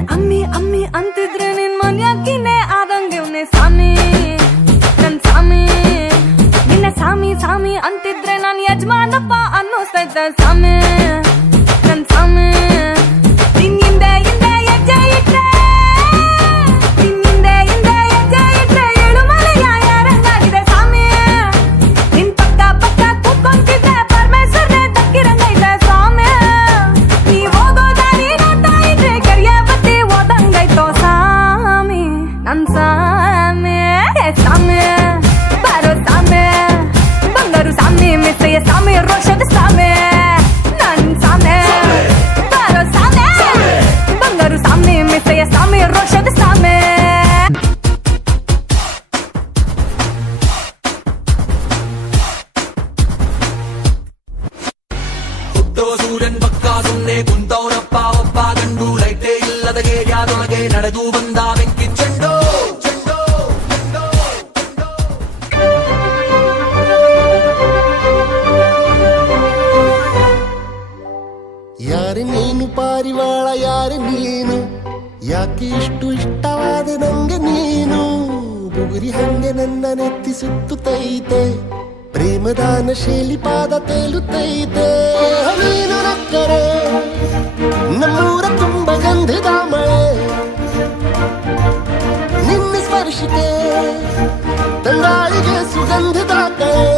ನನ್ ಅಮ್ಮಿ ಅಮ್ಮಿ ಅಂತಿದ್ರೆ ನಿನ್ ಮನ್ಯಾಕಿನೇ ಆದಂಗಿವ್ನೆ ಸಾಮಿ ನನ್ ಸಾಮಿ. ನಿನ್ನ ಸಾಮಿ ಸಾಮಿ ಅಂತಿದ್ರೆ ನಾನ್ ಯಜಮಾನಪ್ಪ ಅನ್ನಿಸ್ತೈತ ಸಾಮಿ ನನ್ ಸಾಮಿ. ನಿನ್ ಹಿಂದೆ ಹಿಂದೆ ಹೆಜ್ಜೆ ಇಟ್ರೆ ನಿನ್ ಹಿಂದೆ ಹಿಂದೆ ಹೆಜ್ಜೆ ಇಟ್ರೆ ಏಳು ಮಲೆ ಯಾರಂಗಾಗಿದೆ ಸಾಮಿ. ನಿನ್ ಪಕ್ಕ ಪಕ್ಕ ಕೂತ್ಕೊಂತಿದ್ದೆ ಪರಮೇಶ್ವರನೇ ದಕ್ಕಿರಂಗೈತೆ ಸ್ವಾಮಿ. ನೀವ್ ಹೋಗೋ ದಾರಿ ನೋಡ್ತಾ ಇದ್ರೆ ಕರಿಯ ಬತ್ತಿ ಓದಂಗೈತೋ ಸಾಮಿ ನನ್ ಸಾಮಿ. ಸಾಮಿ ಬಾರೋ ಸಾಮಿ ಬಂಗಾರು ಸಾಮಿ ಮಿಸ್ಸಯ್ಯ ಸಾಮಿ ರೋಷದ ಸಾಮಿ ನನ್ ಸಾಮಿ. ಬಾರೋ ಸಾಮಿ ಬಂಗಾರು ಸಾಮಿ ಮಿಸ್ಸಯ್ಯ ಸಾಮಿ ರೋಷದ ಸಾಮಿ. ಹುಟ್ಟೋ ಸೂರ್ಯನ್ ಪಕ್ಕ ಸುಮ್ನೆ ಕುಂತವನಪ್ಪ ಒಬ್ಬ ಗಂಡು. ಲೈಟೇ ಇಲ್ಲದ ಗೇಡ್ಯಾದೊಳಗೆ ನಡೆದು ಬಂದ ಬೆಂಕಿ ಚೆಂಡು ಚೆಂಡು ಚೆಂಡು ಚೆಂಡು. ಯಾರು ನೀನು ಪಾರಿವಾಳ ಯಾರು ನೀನು ಯಾಕೆ ಇಷ್ಟು ಇಷ್ಟವಾದ ನಂಗೆ ನೀನು. ಬುಗುರಿ ಹಂಗೆ ನನ್ನ ನೆತ್ತಿ ಸುತ್ತುತ್ತೈತೆ ಪ್ರೇಮದಾನ ಶೈಲಿ ಪಾದ ತೇಲುತ್ತೈತೆ. ನೀನು ನಕ್ಕರೆ ನಮ್ಮೂರ ತುಂಬ ಗಂಧದ ಮಳೆ ನಿನ್ನ ಸ್ಪರ್ಶಕ್ಕೆ ತಂಗಾಳಿಗೆ ಸುಗಂಧದ ಕಳೆ.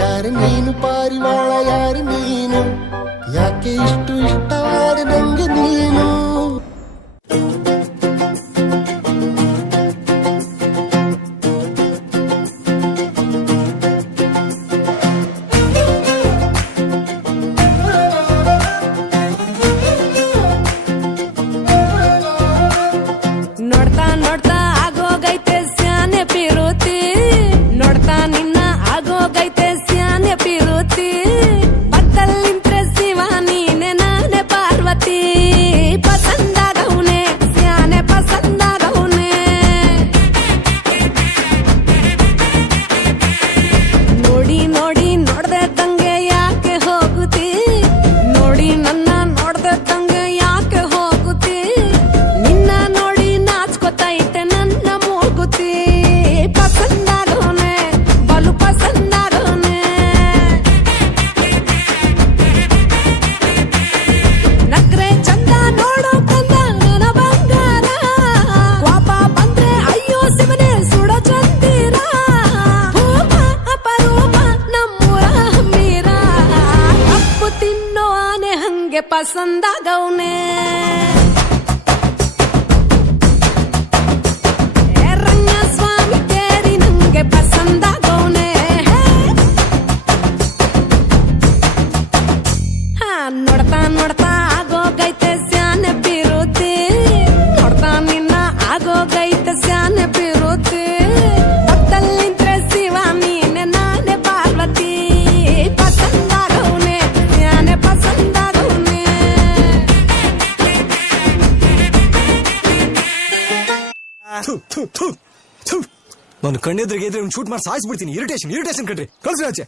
ಯಾರು ನೀನು ಪಾರಿವಾಳ ಯಾರು ನೀನು ಯಾಕೆ ಇಷ್ಟು ಇಷ್ಟವಾದ ನಂಗೆ ನೀನು. ನೋಡ್ತಾ ನೋಡ್ತಾ ಆಗೋಗೈತೆ ಸ್ಯಾನೆ ಪಿರುತಿ. ನೋಡ್ತಾ ನಿನ್ನ ಆಗೋಗೈತೆ ಸ್ಯಾನೆ ಪಿರುತಿ. ಪಕ್ಕಲ್ಲಿಂತ್ರೆ ಶಿವ ನೀನೆ ನಾನೆ ಪಾರ್ವತಿ. ಪಸಂದಾಗವ್ನೆ ಸ್ಯಾನೆ ಪಸಂದಾಗವ್ನೆ. ನೋಡಿ ನೋಡಿ ನೋಡ್ದೆ ತಂಗೆ ಯಾಕೆ ಹೋಗುತ್ತಿ. ನೋಡಿ ನನ್ನ ನೋಡ್ದೆ ತಂಗೆ ಯಾಕೆ ಹೋಗುತ್ತಿ. ನಿನ್ನ ನೋಡಿ ನಾಚ್ಕೊತೈತೆ ನನ್ನ ಮೂಗುತಿ. ಪಸಂದಾಗವ್ನೆ ಬಲು ಪಸಂದಾಗವ್ನೆ. ನಕ್ರೆ ಚಂದ ನೋಡೋ ಕಂದ ನನ್ನ ಬಂಗಾರ. ಕೋಪ ಬಂದ್ರೆ ಅಯ್ಯೋ ಶಿವನೇ ಸುಡೋ ಚಂದಿರ. ಭೂಪ ಅಪರೂಪ ನಮ್ಮೂರ ಹಮ್ಮೀರ. ಕಪ್ಪು ತಿನ್ನೋ ಆನೆ ಹಂಗೆ ಪಸಂದಾಗವ್ನೆ. ರಂಗಸ್ವಾಮಿ ಕೇರಿ ನಂಗೆ ಪಸಂದಾಗವ್ನೆ. ನೋಡ್ತಾ ನೋಡ್ತಾ ಆಗೋಗೈತೆ ಸ್ಯಾನೆ ಪಿರುತಿ. ನೋಡ್ತಾ ನಿನ್ನ ಆಗೋಗೈತೆ ಸ್ಯಾನೆ ಪಿರುತಿ. ಪಕ್ಕಲ್ಲಿಂತ್ರೆ ಶಿವ ನೀನೆ ನಾನೆ ಪಾರ್ವತಿ. ಪಸಂದಾಗವ್ನೆ ಸ್ಯಾನೆ ಪಸಂದಾಗವ್ನೆ. ನಾನು ಕಣ್ಣೆದ್ರಿಗೆ ಇದ್ರೆ ಶೂಟ್ ಮಾಡಿ ಸಾಯಿಸ್ಬಿಡ್ತೀನಿ. ಇರಿಟೇಷನ್ ಇರಿಟೇಷನ್ ಕಣ್ರಿ ಕಳ್ಸಿ ಆಚೆ.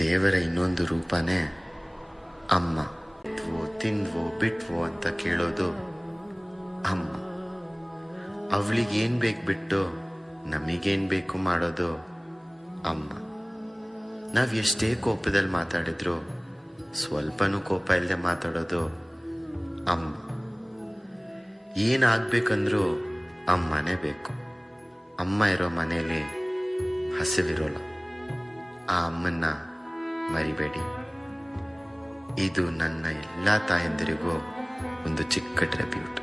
ದೇವರ ಇನ್ನೊಂದು ರೂಪನೇ ಅಮ್ಮ. ತಿಂದ್ವೋ ಬಿಟ್ವೋ ಅಂತ ಕೇಳೋದು ಅಮ್ಮ. ಅವಳಿಗೇನ್ ಬೇಕು ಬಿಟ್ಟು ನಮಗೇನ್ ಬೇಕು ಮಾಡೋದು ಅಮ್ಮ. ನಾವ್ ಎಷ್ಟೇ ಕೋಪದಲ್ಲಿ ಮಾತಾಡಿದ್ರು ಸ್ವಲ್ಪನೂ ಕೋಪ ಇಲ್ಲದೆ ಮಾತಾಡೋದು ಅಮ್ಮ. ಏನಾಗಬೇಕಂದ್ರೂ ಅಮ್ಮನೇ ಬೇಕು. ಅಮ್ಮ ಇರೋ ಮನೆಯಲ್ಲಿ ಹಸಿವಿರೋಲ್ಲ. ಆ ಅಮ್ಮನ್ನ ಮರಿಬೇಡಿ. ಇದು ನನ್ನ ಎಲ್ಲ ತಾಯಂದಿರಿಗೂ ಒಂದು ಚಿಕ್ಕ ಟ್ರಿಬ್ಯೂಟ್.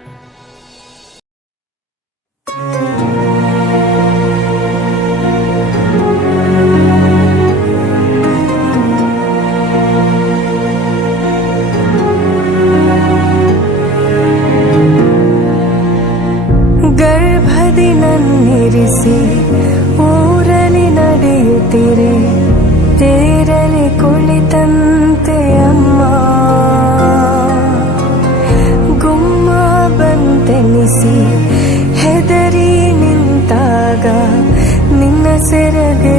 ಗರ್ಭದಿ ನನ್ನಿರಿಸಿ ಊರಲಿ ನಡೆಯುತ್ತಿರೆ, ತೇರಲಿ ಕುಳಿತಂತೆ ಅಮ್ಮ. ಗುಮ್ಮ ಬಂತೆನಿಸಿ ಹೆದರಿ ನಿಂತಾಗ ನಿನ್ನ ಸೆರಗೆ